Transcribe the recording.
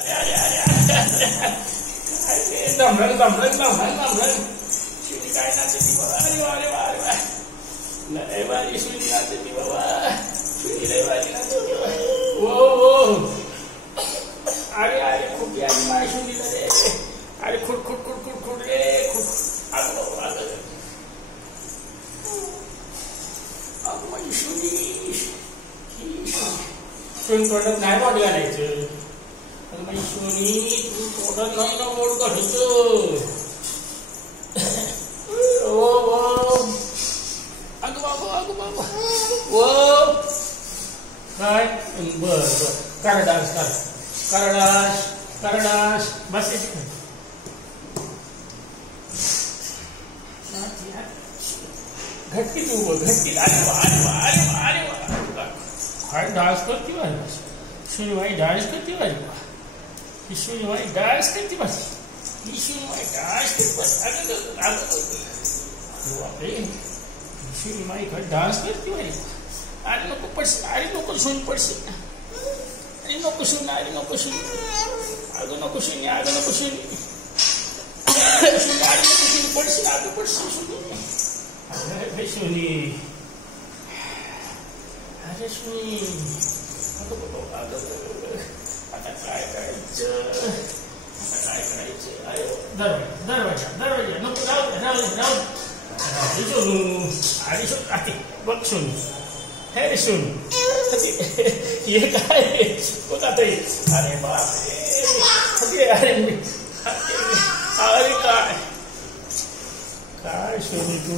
अरे अरे अरे अरे दमलं दमलं दमलं दमलं शिवली काय नाचते बाबा. अरे वा अरे वा अरे वा लय भारी शिवली नाचते बाबा. शिवली लय भारी नाचते. ओ ओ अरे अरे खूप यारी माय शिवलीला रे. अरे खुट खुट खुट खुट खुट रे खुट. अगं अगं अगं माझी शिवली शिवून तोंडात नाही वाट घालायचं. माझी शिवणी तू तोंडात नाही ना बोट घालायचं. ओ ओ अगं बाबा अगं बाबा ओ काय बर बर करा डान्स करा करा डान्स करा डान्स बस. घट्टी तू घट्टी. अरे वा अरे वा अरे वा अरे वा काय डान्स करते माझी शिवनी. डान्स करते माझी शिवनी. डान्स करते माझी शिवनी. डान्स करते बापरे शिवनी माई काय डान्स करते माझी. अरे नको पडशी. अरे नको शिवून पडशी. अरे नको शिवून. अरे नको शिवून. अगं नको शिवणी. अगं नको शिवणी. अरे नको शिवणी पडशी. अगं पडशी शिवणी. अरे शिवनी. अरे शिवनी आता काय करायचं. आता काय करायचं. अरे दरवाजा दरवाजा दरवाजा नको राहू राहू राहू. अरे सोनू. अरे सोनू आते बघ सोनू. हे रे सोनू हे काय बघ आता. अरे बापरे अरे अरे काय काय सोनू तू.